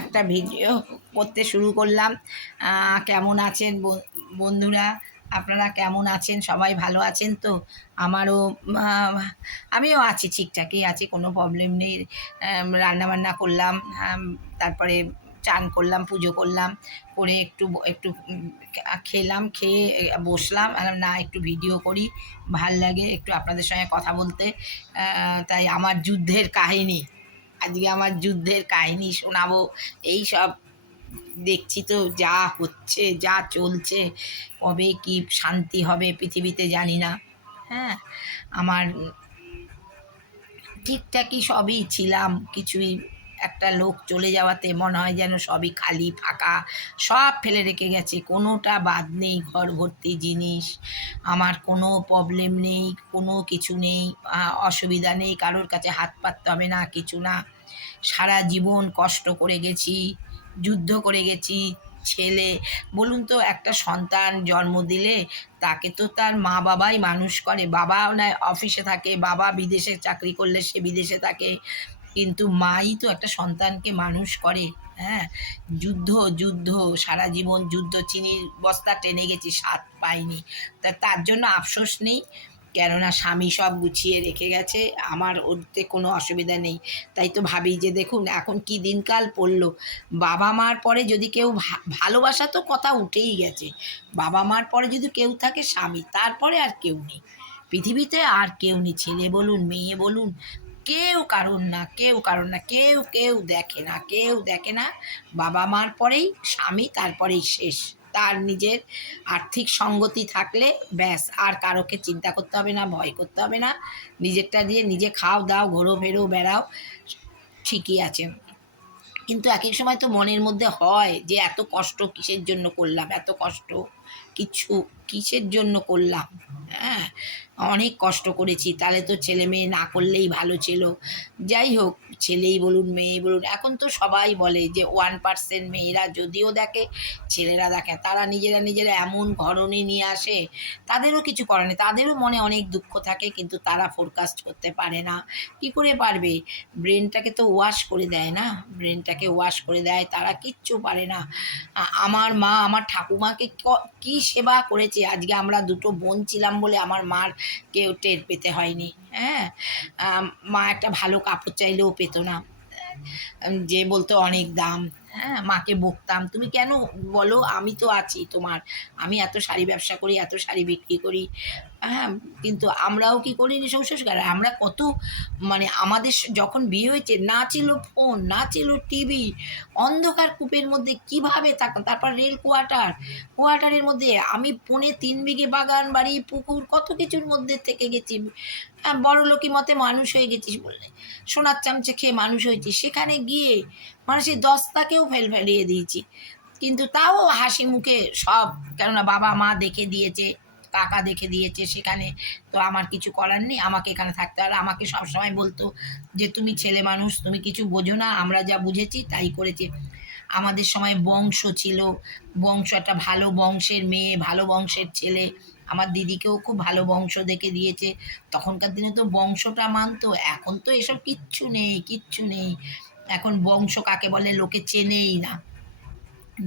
একটা ভিডিও করতে শুরু করলাম। কেমন আছেন বন্ধুরা? আপনারা কেমন আছেন? সবাই ভালো আছেন তো? আমারও আমিও আছি ঠিকঠাকই, আছি, কোনো প্রবলেম নেই। রান্নাবান্না করলাম তারপরে চান করলাম, পুজো করলাম, করে একটু একটু খেলাম, খেয়ে বসলাম না, একটু ভিডিও করি, ভালো লাগে, একটু আপনাদের সঙ্গে কথা বলতে। তাই আমার যুদ্ধের কাহিনী। আজকে আমার যুদ্ধের কাহিনী শোনাবো। এই সব দেখছি তো যা হচ্ছে, যা চলছে, কবে কি শান্তি হবে পৃথিবীতে জানি না। হ্যাঁ আমার ঠিকঠাকই সবই ছিলাম, কিছুই একটা লোক চলে যাওয়াতে মনে হয় যেন সবই খালি, ফাঁকা, সব ফেলে রেখে গেছে। কোনোটা বাদ নেই, ঘর ভর্তি জিনিস, আমার কোনো প্রবলেম নেই, কোনো কিছু নেই অসুবিধা নেই, কারোর কাছে হাত পাততে হবে না, কিছু না। সারা জীবন কষ্ট করে গেছি, যুদ্ধ করে গেছি, ছেলে। বলুন তো, একটা সন্তান জন্ম দিলে তাকে তো তার মা বাবাই মানুষ করে। বাবা নয়, অফিসে থাকে, বাবা বিদেশে চাকরি করলে সে বিদেশে থাকে। কিন্তু মাই তো একটা সন্তানকে মানুষ করে হ্যাঁ? যুদ্ধ যুদ্ধ, সারা জীবন যুদ্ধ, চিনির বস্তা টেনে গেছি, স্বাদ পাইনি। তা তার জন্য আফসোস নেই, কেননা স্বামী সব গুছিয়ে রেখে গেছে, আমার ওতে কোনো অসুবিধা নেই। তাই তো ভাবি যে দেখুন, এখন কি দিনকাল পড়ল? বাবা মার পরে যদি কেউ ভালোবাসা তো কথা উঠেই গেছে। বাবা মার পরে যদি কেউ থাকে, স্বামী তারপরে আর কেউ নেই। পৃথিবীতে আর কেউ নেই, ছেলে বলুন, মেয়ে বলুন কেউ কারণ না, কেউ কারণ না, কেউ কেউ দেখে না, কেউ দেখে না। বাবা মার পরেই স্বামী, তারপরেই শেষ। তার নিজের আর্থিক সঙ্গতি থাকলে ব্যাস, আর কারোকে চিন্তা করতে হবে না, ভয় করতে হবে না। নিজেরটা দিয়ে নিজে খাও, দাও, ঘোরো, ফেরো, বেড়াও, ঠিকই আছে। কিন্তু এক এক সময় তো মনের মধ্যে হয় যে, এত কষ্ট কিসের জন্য করলাম? এত কষ্ট, কিছু কিসের জন্য করলাম? হ্যাঁ অনেক কষ্ট করেছি। তাহলে তো ছেলে মেয়ে না করলেই ভালো ছিল। যাই হোক ছেলেই বলুন মেয়ে বলুন, এখন তো সবাই বলে যে ওয়ান পার্সেন্ট মেয়েরা যদিও দেখে, ছেলেরা দেখে, তারা নিজেরা নিজেরা এমন ঘরণে নিয়ে আসে, তাদেরও কিছু করে না তাদেরও মনে অনেক দুঃখ থাকে, কিন্তু তারা ফোরকাস্ট করতে পারে না। কি করে পারবে? ব্রেনটাকে তো ওয়াশ করে দেয় না ব্রেনটাকে ওয়াশ করে দেয়, তারা কিচ্ছু পারে না। আমার মা, আমার ঠাকুমাকে ক- সেবা করেছে? আজকে আমরা দুটো বোন ছিলাম বলে আমার মার কেউ টের পেতে হয়নি হ্যাঁ? মা একটা ভালো কাপড় চাইলেও পেতো না। যে বলতো অনেক দাম। হ্যাঁ মাকে বকতাম। তুমি কেন বলো? আমি তো আছি তোমার। আমি এত শাড়ি ব্যবসা করি, এত শাড়ি বিক্রি করি। হ্যাঁ কিন্তু আমরাও কি করিনি শ্বশুর আমরা কত মানে আমাদের যখন বিয়ে হয়েছে, না ছিল ফোন, না ছিল টিভি, অন্ধকার কূপের মধ্যে কীভাবে থাকতাম? তারপর রেল কোয়ার্টার। কোয়ার্টারের মধ্যে আমি পুনে তিন বিঘে বাগান, বাড়ি, পুকুর, কত কিছুর মধ্যে থেকে গেছি। হ্যাঁ বড় লোকি মতে মানুষ হয়ে গেছিস বললে। সোনার চামচে খেয়ে মানুষ হয়েছি সেখানে গিয়ে মানুষের দস্তাকেও ফেল ফেলিয়ে দিয়েছি। কিন্তু তাও হাসি মুখে সব, কেননা বাবা মা দেখে দিয়েছে, কাকা দেখে দিয়েছে সেখানে। তো আমার কিছু করার নেই, আমাকে এখানে থাকতে হবে। আমাকে সবসময় বলতো যে, তুমি ছেলে মানুষ, তুমি কিছু বোঝো না, আমরা যা বুঝেছি তাই করেছে। আমাদের সময় বংশ ছিল। বংশ একটা ভালো বংশের মেয়ে, ভালো বংশের ছেলে। আমার দিদিকেও খুব ভালো বংশ দেখে দিয়েছে। তখনকার দিনে তো বংশটা মানতো, এখন তো এসব কিচ্ছু নেই কিচ্ছু নেই। এখন বংশ কাকে বলে লোকে চেনেই না,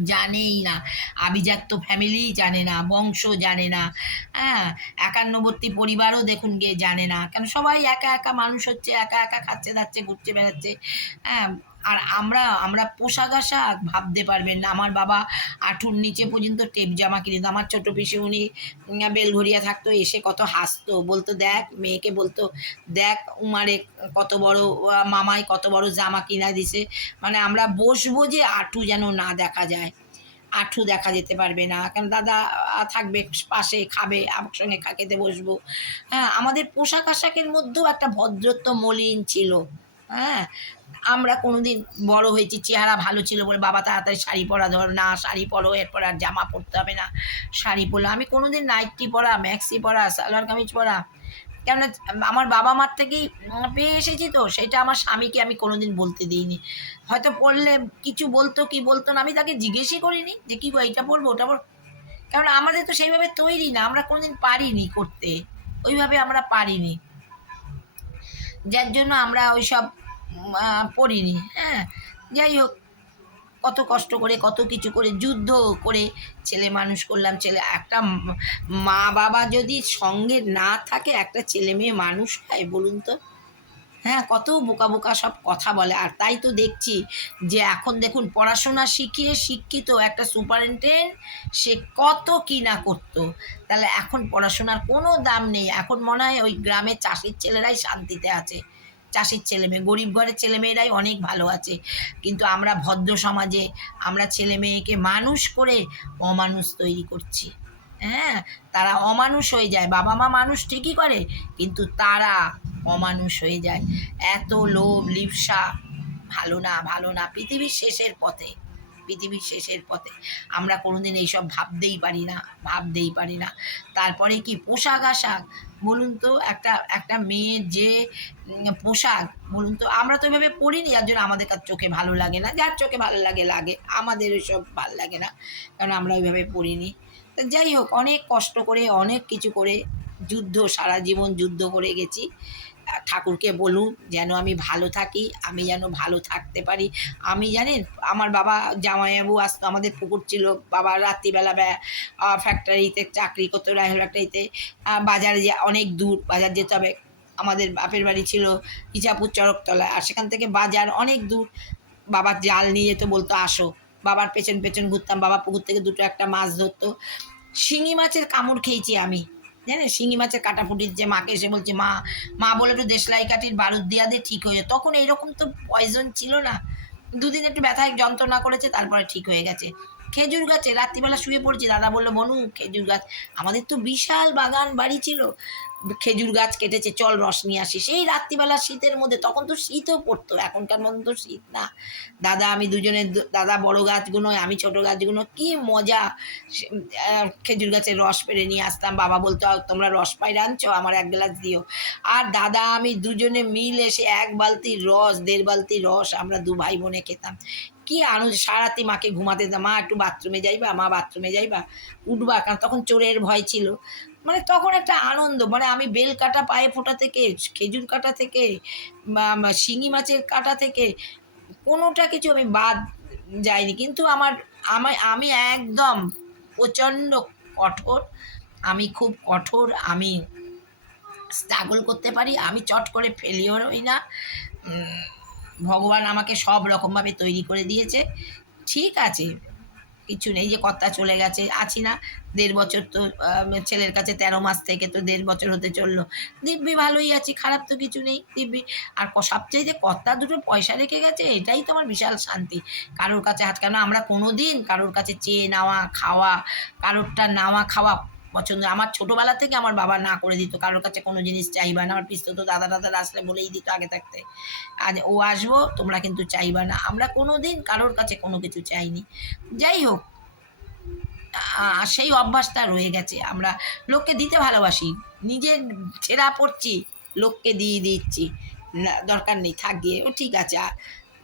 জানেই না। আভিজাত্য ফ্যামিলি জানে না, বংশ জানে না। হ্যাঁ একান্নবর্তী পরিবারও দেখুন গিয়ে জানে না। কেন সবাই একা একা মানুষ হচ্ছে, একা একা খাচ্ছে, দাচ্ছে, ঘুরছে, বেড়াচ্ছে। হ্যাঁ আর আমরা আমরা পোশাক আশাক ভাবতে পারবেন না। আমার বাবা আঁঠুর নিচে পর্যন্ত টেপ জামা কিনে দিত। আমার ছোটো পিসি উনি বেলঘরিয়া থাকতো, এসে কত হাসতো। বলতো, দেখ, মেয়েকে বলতো, দেখ, উমারে কত বড় মামাই কত বড় জামা কিনা দিছে। মানে আমরা বসবো যে আঁটু যেন না দেখা যায়। আঁঠু দেখা যেতে পারবে না। কারণ দাদা থাকবে পাশে, খাবে, আমার সঙ্গে খেতে বসবো। হ্যাঁ আমাদের পোশাক আশাকের মধ্যেও একটা ভদ্রত্ব মলিন ছিল। হ্যাঁ আমরা কোনোদিন বড় হয়েছি, চেহারা ভালো ছিল বলে বাবা তাড়াতাড়ি শাড়ি পরা ধর, না শাড়ি পরো, এরপর আর জামা পরতে হবে না, শাড়ি পরলো। আমি কোনোদিন নাইটি পরা ম্যাক্সি পরা, সালোয়ার কামিজ পরা কেননা আমার বাবা মার থেকেই পেয়ে এসেছি তো, সেটা আমার স্বামীকে আমি কোনোদিন বলতে দিইনি। হয়তো পড়লে কিছু বলতো কি বলতো না, আমি তাকে জিজ্ঞেসই করিনি যে কী এইটা পড়ব ওটা পড়ব কারণ আমাদের তো সেইভাবে তৈরি না, আমরা কোনোদিন পারিনি করতে, ওইভাবে আমরা পারিনি। যার জন্য আমরা ওই সব পড়িনি হ্যাঁ। যাই হোক, কত কষ্ট করে, কত কিছু করে, যুদ্ধ করে ছেলে মানুষ করলাম, ছেলে, একটা মা বাবা যদি সঙ্গে না থাকে, একটা ছেলে মেয়ে মানুষ হয়, বলুন তো। হ্যাঁ কত বোকা বোকা সব কথা বলে। আর তাই তো দেখছি যে এখন দেখুন, পড়াশোনা শিখিয়ে শিক্ষিত একটা সুপারিনটেন্ডেন্ট, সে কত কি না করতো। তাহলে এখন পড়াশোনার কোনো দাম নেই। এখন মনে হয় ওই গ্রামের চাষির ছেলেরাই শান্তিতে আছে। চাষির ছেলে মেয়ে গরিব ঘরের ছেলে মেয়েরাই অনেক ভালো আছে। কিন্তু আমরা ভদ্র সমাজে আমরা ছেলে মেয়েকে মানুষ করে অমানুষ তৈরি করছি। হ্যাঁ তারা অমানুষ হয়ে যায়। বাবা মা মানুষ ঠিকই করে, কিন্তু তারা অমানুষ হয়ে যায়। এত লোভ, লিপসা, ভালো না ভালো না, পৃথিবীর শেষের পথে, পৃথিবীর শেষের পথে। আমরা কোনোদিন এইসব ভাবতেই পারি না, ভাবতেই পারি না। তারপরে কি পোশাক আশাক? বলুন তো, একটা একটা মেয়ের যে পোশাক, বলুন তো, আমরা তো এভাবে পড়িনি যার জন্য আমাদের কাছে চোখে ভালো লাগে না, যার চোখে ভালো লাগে লাগে, আমাদের ওইসব ভালো লাগে না, কারণ আমরা ওইভাবে পড়িনি তা যাই হোক, অনেক কষ্ট করে, অনেক কিছু করে, যুদ্ধ, সারা জীবন যুদ্ধ করে গেছি। ঠাকুরকে বলুন যেন আমি ভালো থাকি, আমি যেন ভালো থাকতে পারি। আমি জানেন, আমার বাবা জামাইবাবু আসতো, আমাদের পুকুর ছিল, বাবা রাত্রিবেলা ফ্যাক্টরিতে চাকরি করতো রাইফেল ফ্যাক্টরিতে বাজারে যে অনেক দূর, বাজার যেতে হবে। আমাদের বাপের বাড়ি ছিল ইচাপুর চরকতলা আর সেখান থেকে বাজার অনেক দূর। বাবার জাল নিয়ে যেত বলতো, আসো। বাবার পেছন পেছন ঘুরতাম, বাবা পুকুর থেকে দুটো একটা মাছ ধরতো। শিঙি মাছের কামড় খেয়েছি আমি। জানেন শিঙি মাছের কাটা ফুটির যে মাকে এসে বলছে, মা মা বলে একটু দেশলাই কাঠির বারুদ দিয়া দিয়ে ঠিক হয়ে তখন এইরকম তো পয়জন ছিল না। দুদিন একটু ব্যথায় যন্ত্রণা করেছে, তারপরে ঠিক হয়ে গেছে। খেজুর গাছে রাত্রিবেলা শুয়ে পড়ছি দাদা বলল বনু খেজুর গাছ। আমাদের তো বিশাল বাগান বাড়ি ছিল। খেজুর গাছ কেটেছে চল রস নিয়ে আসি। সেই রাত্রিবেলা শীতের মধ্যে তখন তো শীতও পড়তো এখনকার মতন তো শীত না। দাদা আমি দুজনে দাদা বড় গাছগুলো আমি ছোট গাছগুলো কি মজা। খেজুর গাছের রস পেরে নিয়ে আসতাম। বাবা বলতো "আহ, তোমরা রস পাইরে আনছো আমার এক গ্লাস দিও। আর দাদা আমি দুজনে মিলে এসে এক বালতি রস দেড় বালতি রস আমরা দু ভাই বোনে খেতাম। কি আনন্দ? সারাতি মাকে ঘুমাতে মা একটু বাথরুমে যাইবা, মা বাথরুমে যাইবা, উঠবা, কারণ তখন চোরের ভয় ছিল। মানে তখন একটা আনন্দ মানে আমি বেল কাটা, পায়ে ফোটা থেকে, খেজুর কাটা থেকে শিঙি মাছের কাটা থেকে কোনোটা কিছু আমি বাদ যাইনি। কিন্তু আমার আমার আমি একদম প্রচণ্ড কঠোর, আমি খুব কঠোর, আমি স্ট্রাগল করতে পারি, আমি চট করে ফেলিওর হই না। ভগবান আমাকে সব রকমভাবে তৈরি করে দিয়েছে। ঠিক আছে, কিছু নেই যে কর্তা চলে গেছে, আছি না। দেড় বছর তো ছেলের কাছে তেরো মাস থেকে তো দেড় বছর হতে চলল। দিব্যি ভালোই আছি, খারাপ তো কিছু নেই দিব্যি। আর সবচেয়ে যে কর্তা দুটো পয়সা রেখে গেছে, এটাই তো আমার বিশাল শান্তি। কারোর কাছে হাত কেন? আমরা কোনো দিন কারোর কাছে চেয়ে নেওয়া, খাওয়া, কারোরটা নেওয়া, খাওয়া পছন্দ আমার ছোটোবেলা থেকে আমার বাবা না করে দিত, কারোর কাছে কোনো জিনিস চাইবা না। আমার পিস্তো তো দাদা দাদা আসলে বলেই দিত আগে থাকতে। আজ ও আসব, তোমরা কিন্তু চাইবা না। আমরা কোনো দিন কারোর কাছে কোনো কিছু চাইনি। যাই হোক সেই অভ্যাসটা রয়ে গেছে। আমরা লোককে দিতে ভালোবাসি, নিজে ছেঁড়া পড়ছি, লোককে দিয়ে দিচ্ছি। দরকার নেই, থাক ও ঠিক আছে, আর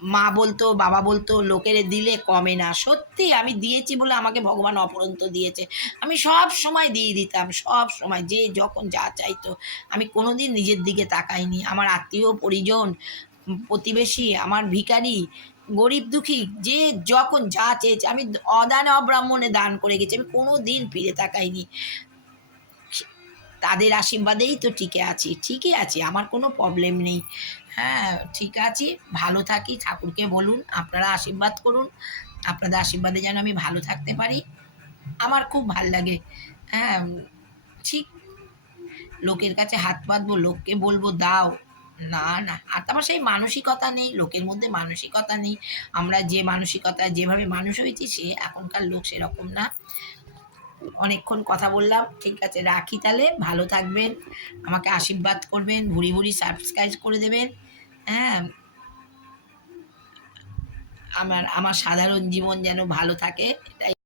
মা বলতো, বাবা বলতো, লোকের দিলে কমে না। সত্যি আমি দিয়েছি বলে আমাকে ভগবান অপরন্ত দিয়েছে। আমি সব সময় দিয়ে দিতাম, সব সময়, যে যখন যা চাইতো। আমি কোনোদিন নিজের দিকে তাকাইনি। আমার আত্মীয় পরিজন, প্রতিবেশী, আমার ভিখারি, গরিব দুঃখী, যে যখন যা চেয়েছে, আমি অদানে অব্রাহ্মণে দান করে গেছি। আমি কোনো দিন ফিরে তাকাইনি। তাদের আশীর্বাদেই তো টিকে আছি। ঠিকই আছি, আমার কোনো প্রবলেম নেই। হ্যাঁ ঠিক আছে। ভালো থাকি। ঠাকুরকে বলুন, আপনারা আশীর্বাদ করুন। আপনাদের আশীর্বাদে যেন আমি ভালো থাকতে পারি। আমার খুব ভালো লাগে। হ্যাঁ ঠিক। লোকের কাছে হাত পাতবো লোককে বলব, দাও। না না। আর আমার সেই মানসিকতা নেই, লোকের মধ্যে মানসিকতা নেই। আমরা যে মানসিকতা যেভাবে মানুষ হয়েছি, সে এখনকার লোক সেরকম না। অনেকক্ষণ কথা বললাম। ঠিক আছে, রাখি তাহলে। ভালো থাকবেন। আমাকে আশীর্বাদ করবেন। ভুরি ভুরি সাবস্ক্রাইব করে দেবেন। হ্যাঁ। আমার আমার সাধারণ জীবন যেন ভালো থাকে, এটাই।